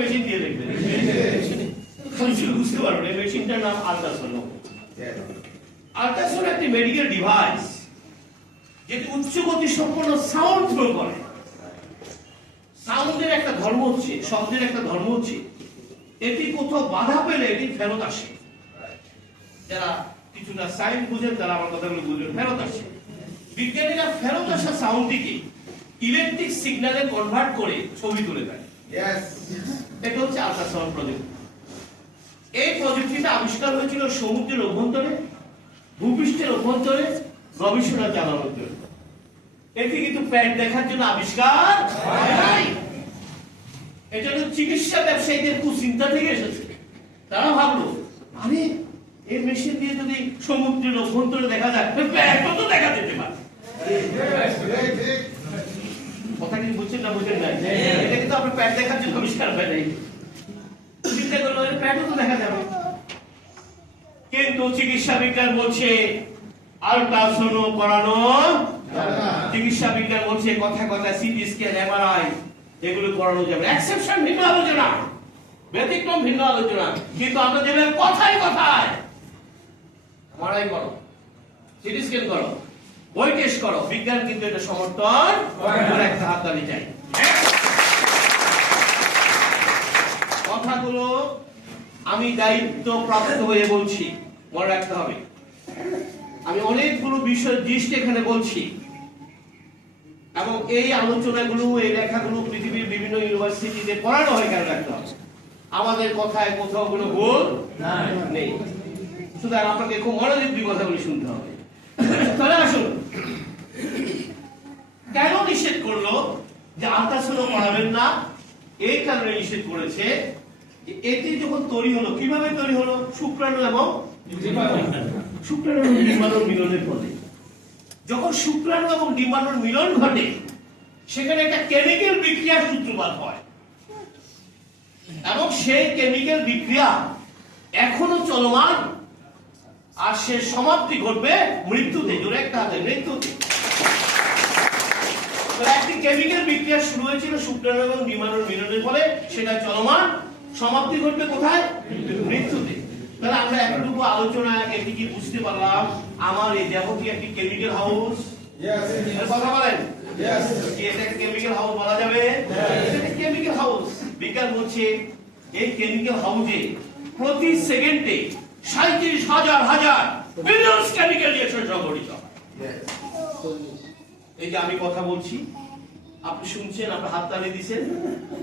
Machine দিয়ে দেখবেন বুঝতে পারবেন এই মেশিনটার নাম আলট্রাসোনো আলট্রাসোনো একটি মেডিকেল ডিভাইস যেটি উচ্চ গতি সম্পন্ন সাউন্ড থ্রো করে। সাউন্ডের একটা ধর্ম হচ্ছে, শব্দের একটা ধর্ম হচ্ছে, এটি কোথাও বাধা পেলে এটি ফেরত আসে। যারা কিছুটা সাইন্স বুঝেন, তারা আমার কথাগুলো বুঝবেন, ফেরত আসে। বিজ্ঞানীরা ফেরত আসা সাউন্ডটিকে ইলেকট্রিক সিগন্যালে কনভার্ট করে ছবি তুলে দেয়। এটা হচ্ছে আল্ট্রাসাউন্ড প্রযুক্তি এই প্রযুক্তিটা আবিষ্কার হয়েছিল সমুদ্রের অভ্যন্তরে, ভূপৃষ্ঠের অভ্যন্তরে গবেষণা চালানোর জন্য। এটি কিন্তু প্যাট দেখার জন্য আবিষ্কার এটা হলো চিকিৎসা ব্যবসায়ীদের কুচিন্তা থেকে এসেছে। তারা ভাবলো, আরে, এই মেশিন দিয়ে যদি সমুদ্রের অভ্যন্তরে দেখা যায় প্যাটও তো দেখা যেতে পারে। কথা বুঝছেন না বুঝেন না? এটা কিন্তু আপনার প্যাট দেখার জন্য আবিষ্কার হয় নাই। চিন্তা করল প্যাটও তো দেখা যাবে। কিন্তু চিকিৎসা বিজ্ঞান বলছে আল্ট্রাসাউন্ড করানো চিকিৎসা বিজ্ঞান বলছে কথা কথা সিটি স্ক্যান এমআরআই এগুলো করানো যাবে এক্সেপশন ভিন্ন আলোচনা। ব্যতিক্রম ভিন্ন আলোচনা। কিন্তু আমরা যেভাবে কথাই কথায় মারাই করো। সিটি স্ক্যান করো। টেস্ট করো। বিজ্ঞান কিন্তু এটা সমর্থন একটা হাততালি চাই। কথাগুলো আমি দায়িত্ব প্রাপ্ত হয়ে বলছি। মনে রাখতে হবে। আমি অনেকগুলো বিষয় দৃষ্টি এখানে বলছি। এবং এই আলোচনাগুলো এই লেখাগুলো পৃথিবীর বিভিন্ন ইউনিভার্সিটিতে পড়ানো হয় কেন রাখতে হবে? আমাদের কথায় কোথাও কোনো ভুল নেই। সুতরাং আপনাকে খুব মনোযোগ দিয়ে কথাগুলি শুনতে হবে। তাহলে আসুন। কেন নিষেধ করল? যে আলট্রাসাউন্ড করাবেন না। এই কারণে নিষেধ করেছে। এটি যখন তৈরি হলো, কীভাবে তৈরি হলো? শুক্রাণু এবং শুক্রাণু ডিম্বাণুর মিলনের ফলে। যখন শুক্রাণু এবং ডিম্বাণুর মিলন ঘটে, সেখানে একটা কেমিক্যাল বিক্রিয়ার সূত্রপাত হয়। এবং সেই কেমিক্যাল বিক্রিয়া এখনও চলমান, আর সে সমাপ্তি ঘটবে মৃত্যুতে, জোরে একটা হাতে, মৃত্যুতে। একটি কেমিক্যাল বিক্রিয়া শুরু হয়েছিল শুক্রাণু এবং ডিম্বাণুর মিলনের ফলে। সেটা চলমান। সমাপ্তি ঘটবে কোথায়? মৃত্যুতে। তাহলে আমরা এতটুকু আলোচনা এটি কি বুঝতে পারলাম? আমার এই দেহটি একটি কেমিক্যাল হাউস। কথা বলেন? কি এটা একটা কেমিক্যাল হাউস বলা যাবে? এটা কেমিক্যাল হাউস। বিজ্ঞান বলছে এই কেমিক্যাল হাউসে প্রতি সেকেন্ডে সাঁত্রিশ হাজার হাজার বিলিয়ন কেমিক্যাল সংঘটিত হয়। এই যে আমি কথা বলছি, আপনি শুনছেন, আপনি হাত তালি দিছেন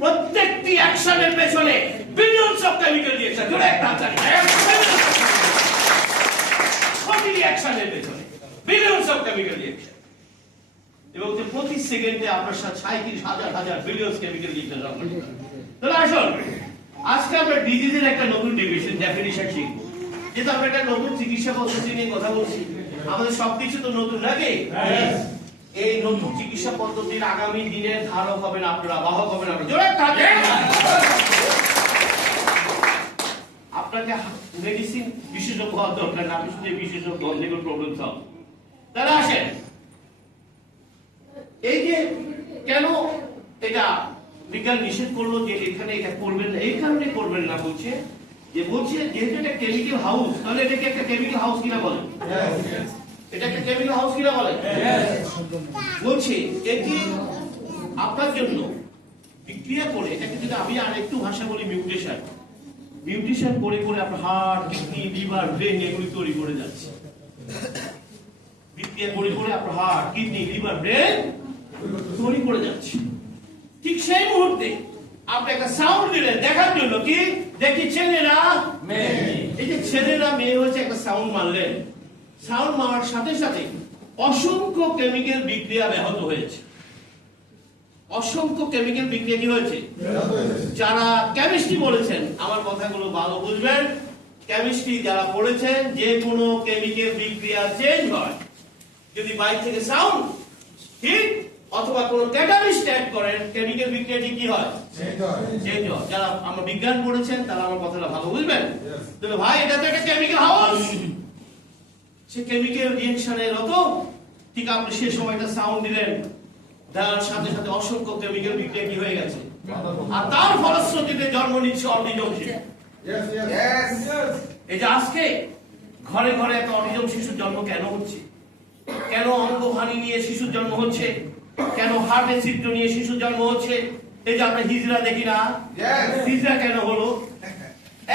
প্রত্যেকটি অ্যাকশনের পেছনে বিলিয়নস অফ কেমিক্যাল রিয়েকশন জোরে একটা হাত তালি প্রতিটি অ্যাকশনের পেছনে বিলিয়নস অফ কেমিক্যাল রিয়েকশন এবং যে প্রতি সেকেন্ডে আপনার সাথে সাঁত্রিশ হাজার হাজার বিলিয়নস কেমিক্যাল সংঘটিত তাহলে আসুন, আজকে আমরা ডিজিজের একটা নতুন ডেফিনেশন ডেফিনেশন শিখব। যেহেতু আমরা একটা নতুন চিকিৎসা পদ্ধতি নিয়ে কথা বলছি, আমাদের সবকিছু তো নতুন নাকি? এই নতুন চিকিৎসা পদ্ধতির আগামী দিনের ধারক হবেন আপনারা বাহক হবেন আপনারা দেন। আপনাকে মেডিসিন বিশেষজ্ঞ হওয়ার দরকার আপনি বিশেষজ্ঞ প্রবলেম আসেন। এই যে কেন এটা বিজ্ঞান নিষেধ করল যে এখানে এটা করবেন না, এই কারণে করবেন না বলছে। যে বলছে যেহেতু এটা কেমিক্যাল হাউস তাহলে এটাকে একটা কেমিক্যাল হাউস কিনা বলে এটা একটা কেমিক্যাল হাউস কিনা বলে? বলছে এটি আপনার জন্য বিক্রিয়া করে এটাকে যদি আমি আর একটু ভাষা বলি মিউটেশন মিউটেশন করে করে আপনার হার্ট কিডনি লিভার ব্রেন এগুলি তৈরি করে যাচ্ছে। বিক্রিয়া করে করে আপনার হার্ট কিডনি লিভার ব্রেন তৈরি করে যাচ্ছে। ঠিক সেই মুহূর্তে আপনি একটা সাউন্ড দিলেন দেখার জন্য কি? দেখি ছেলেরা এই যে ছেলেরা মেয়ে হয়েছে একটা সাউন্ড মারলেন সাউন্ড মারার সাথে সাথে অসংখ্য কেমিক্যাল বিক্রিয়া ব্যাহত হয়েছে। অসংখ্য কেমিক্যাল বিক্রিয়া কি হয়েছে? যারা কেমিস্ট্রি বলেছেন আমার কথাগুলো ভালো বুঝবেন। কেমিস্ট্রি যারা পড়েছেন যে কোনো কেমিক্যাল বিক্রিয়া চেঞ্জ হয়। যদি বাইরে থেকে সাউন্ড ঠিক অথবা কোন ক্যাটালিস্ট অ্যাড করেন কেমিক্যাল বিক্রিয়াটি কি হয়? চেঞ্জ হয়। যারা আমরা বিজ্ঞান পড়েছেন তারা আমার কথাটা ভালো বুঝবেন। তাহলে ভাই এটা তো একটা কেমিক্যাল হাউস সে কেমিক্যাল রিয়েকশনের অত ঠিক আপনি সে সময়টা সাউন্ড দিলেন। দেওয়ার সাথে সাথে অসংখ্য কেমিক্যাল বিক্রিয়া কি হয়ে গেছে। আর তার ফলশ্রুতিতে জন্ম নিচ্ছে অটিজম শিশু। এই যে আজকে ঘরে ঘরে একটা অটিজম শিশুর জন্ম কেন হচ্ছে? কেন অঙ্গহানি নিয়ে শিশুর জন্ম হচ্ছে? কেন হার্টের চিত্র নিয়ে শিশুর জন্ম হচ্ছে? এই যে আমরা হিজরা দেখি না? হিজরা কেন হলো?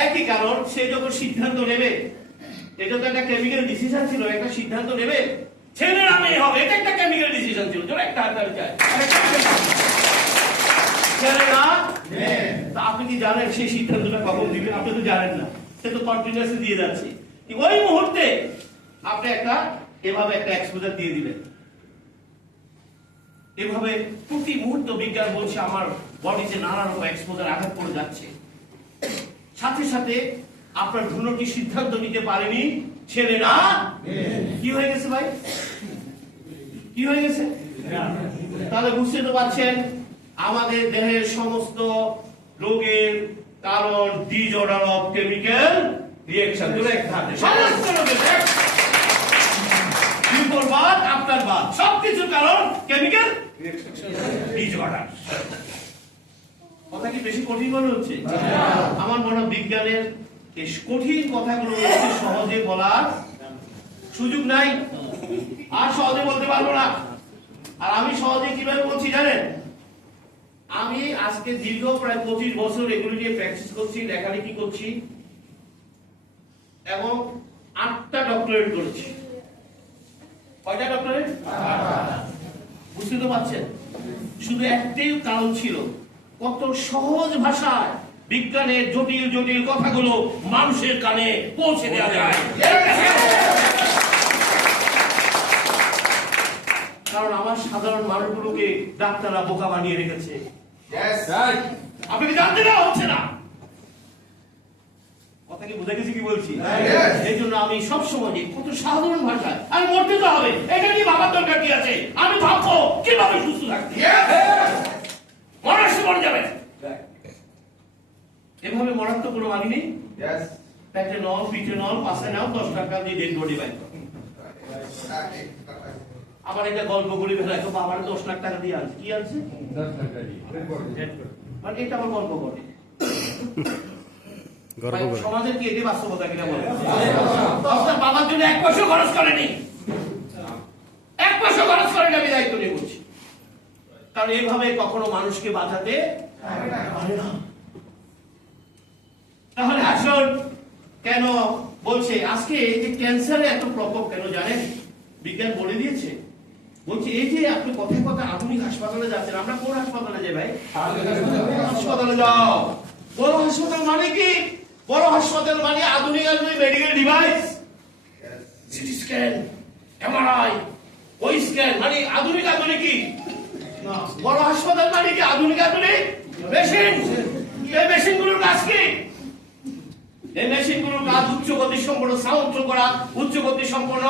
একই কারণ সে যখন সিদ্ধান্ত নেবে এটা তো একটা কেমিক্যাল ডিসিশন ছিল, একটা সিদ্ধান্ত নেবে। ছেলেরা মেয়ে হবে, এটা একটা কেমিক্যাল ডিসিশন ছিল। যেটা একটা হাতার তা আপনি কি জানেন সেই সিদ্ধান্তটা কখন দিবে আপনি তো জানেন না। সে তো কন্টিনিউয়াসলি দিয়ে যাচ্ছে। ওই মুহূর্তে আপনি একটা, এভাবে একটা এক্সপোজার দিয়ে দিলেন এভাবে প্রতি মুহূর্ত বিজ্ঞান বলছে আমার বডিতে নানা রকম এক্সপোজার আঘাত পড়ে যাচ্ছে। সাথে সাথে আপনার ভ্রূণটি সিদ্ধান্ত নিতে পারেনি? ছেলেরা? কি হয়ে গেছে ভাই? কি হয়ে গেছে? তাহলে বুঝতে তো পারছেন, আমাদের দেহের সমস্ত রোগের কারণ অফ কেমিক্যাল রিয়েকশন এক ধাপে সমস্ত রোগের বাদ বাদ কারণ কেমিক্যাল কথা কি বেশি কঠিন মনে হচ্ছে? আমার মনে বিজ্ঞানের এই কঠিন কথাগুলো সহজে বলার সুযোগ নাই। আর সহজে বলতে পারব না। আর আমি সহজে কীভাবে বলছি জানেন? আমি আজকে দীর্ঘ প্রায় পঁচিশ বছর এগুলো নিয়ে প্র্যাকটিস করছি, লেখালেখি করছি এবং আটটা ডক্টরেট করেছি। কয়টা ডক্টরেট বুঝতে তো পারছেন। শুধু একটাই কারণ ছিল, কত সহজ ভাষায় বিজ্ঞানের জটিল জটিল কথাগুলো মানুষের কানে পৌঁছে দেওয়া যায়। কারণ আমার সাধারণ মানুষগুলোকে ডাক্তাররা বোকা বানিয়ে রেখেছে। আপনি কি জানতে না হচ্ছে না? কথা কি বুঝে গেছি কি বলছি. এই জন্য আমি সব সময় কত সাধারণ ভাষায় আমি মরতে তো হবে এটা নিয়ে ভাবার দরকার কি আছে? আমি ভাববো কীভাবে সুস্থ থাকতে? মরার সময় মরে যাবে এভাবে মরার তো কোনো মানে নেই? পেটে নল পিঠে নল পাশে নাও দশ টাকা দিয়ে ডেড বডি বাইক আবার একটা গল্প করি তো বাবার দশ লাখ টাকা দিয়ে আনছে। কি আনছে? মানে এটা আমার গল্প করে। সমাজের কি এটি বাস্তবতা কিনা বলে আপনার বাবার জন্য এক পয়সা খরচ করেনি। এক পয়সা খরচ করেনি আমি দায়িত্ব নিয়ে বলছি। কারণ এইভাবে কখনো মানুষকে বাঁচাতে পারে না। তাহলে আসল কেন বলছে আজকে এই যে ক্যান্সারে এত প্রকোপ কেন জানেন? বিজ্ঞান বলে দিয়েছে। বলছে এই যে আপনি কথায় কথা আধুনিক হাসপাতালে যাচ্ছেন আমরা কোন হাসপাতালে যাই ভাই? হাসপাতালে। যাও। বড় হাসপাতাল মানে কি? বড় হাসপাতাল মানে আধুনিক আধুনিক medical device CT scan MRI ওই স্ক্যান মানে আধুনিক আধুনিক কি? না বড় হাসপাতাল মানে কি আধুনিক আধুনিক? মেশিন। এই মেশিনগুলোর কাজ কি? এই মেশিনগুলোর কাজ উচ্চ গতি সম্পন্ন সাউন্ড করা উচ্চ গতি সম্পন্ন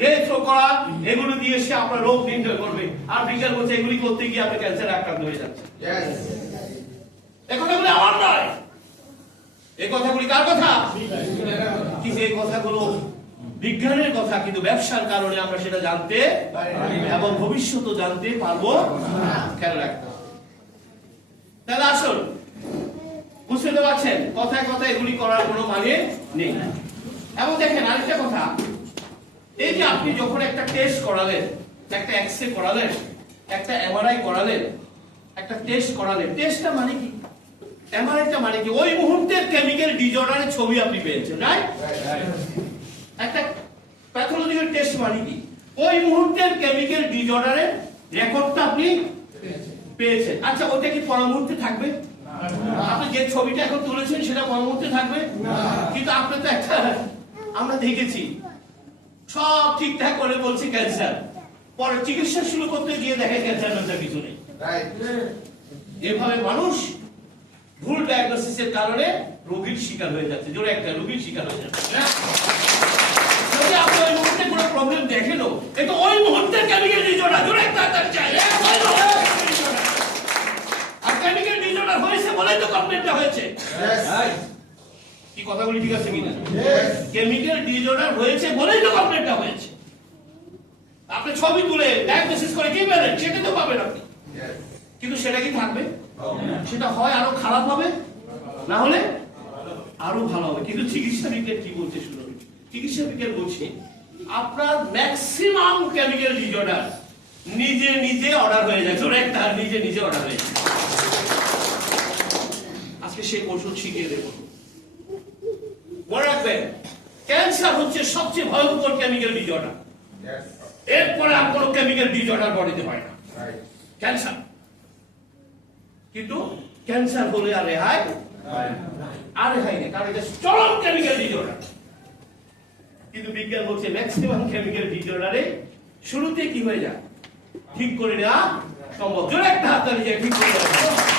রে করা এগুলো দিয়ে সে আপনার রোগ নির্ণয় করবে। আর বিজ্ঞান বলছে এগুলি করতে গিয়ে আপনি ক্যান্সার আক্রান্ত হয়ে যাচ্ছে এই কথাগুলি আমার নয়। এই কথাগুলি কার কথা? কিন্তু এই কথাগুলো? বিজ্ঞানের কথা কিন্তু ব্যবসার কারণে আমরা সেটা জানতে এবং ভবিষ্যতে জানতে পারব খেয়াল রাখতে তাহলে আসুন তো কথায় কথায় এগুলি করার কোনো মানে নেই। এবং দেখেন আরেকটা কথা, এই যে আপনি যখন একটা টেস্ট করালেন, একটা এক্সরে করালেন, একটা এমআরআই করালেন, একটা টেস্ট করালেন টেস্টটা মানে কি? এমআরআইটা মানে কি? ওই মুহূর্তের কেমিক্যাল ডিজঅর্ডারের ছবি আপনি পেয়েছেন রাইট একটা প্যাথোলজিক্যাল টেস্ট মানে কি? ওই মুহূর্তের কেমিক্যাল ডিজর্ডারের রেকর্ডটা আপনি পেয়েছেন। আচ্ছা ওটা কি পরমুহূর্তে থাকবে? আপনি যে ছবিটা এখন তুলেছেন সেটা পরমুহূর্তে থাকবে কিন্তু আপনি তো একটা আমরা দেখেছি সব ঠিকঠাক করে বলছি ক্যান্সার পরে চিকিৎসা শুরু করতে গিয়ে দেখে ক্যান্সার ম্যান্সার কিছু নেই এভাবে মানুষ ভুল ডায়াগনোসিসের কারণে রোগীর শিকার হয়ে যাচ্ছে জোরে একটা রোগীর শিকার হয়ে যাচ্ছে যদি আপনি ওই মুহূর্তে কোনো প্রবলেম দেখেনও এটা ওই মুহূর্তে কেমিক্যাল জোরে একটা চাই ওই মুহূর্তে disorder। আর কেমিক্যাল ডিজর্ডার হয়েছে বলেই তো কমপ্লেনটা হয়েছে। কি কথাগুলি ঠিক আছে কিনা? কেমিক্যাল ডিজর্ডার হয়েছে বলেই তো কমপ্লেনটা হয়েছে। আপনি ছবি তুলে ডায়াগনোসিস করে কি পেলেন? সেটা তো পাবেন আপনি। কিন্তু সেটা কি থাকবে? সেটা হয় আরও খারাপ হবে? না হলে আরও ভালো হবে। কিন্তু চিকিৎসা বিজ্ঞান কি বলছে শুনুন। চিকিৎসা বিজ্ঞান বলছে আপনার ম্যাক্সিমাম কেমিক্যাল ডিজঅর্ডার নিজে নিজে অর্ডার হয়ে যায় একটা নিজে নিজে অর্ডার হয়ে যায় সেই ওষুধ শিখিয়ে দেবো। মনে রাখবেন ক্যান্সার হচ্ছে সবচেয়ে ভয়ঙ্কর কেমিক্যাল ডিজঅর্ডার এরপরে আর কোনো কেমিক্যাল ডিজঅর্ডার বডিতে হয় না। ক্যান্সার কিন্তু ক্যান্সার হলে আর রেহাই আর রেহাই নেই, কারণ এটা চরম কেমিক্যাল ডিজঅর্ডার কিন্তু বিজ্ঞান বলছে ম্যাক্সিমাম কেমিক্যাল ডিজঅর্ডারে শুরুতে কি হয়ে যায়? ঠিক করে নেওয়া সম্ভব। জোরে একটা হাত যায় ঠিক করে সম্ভব।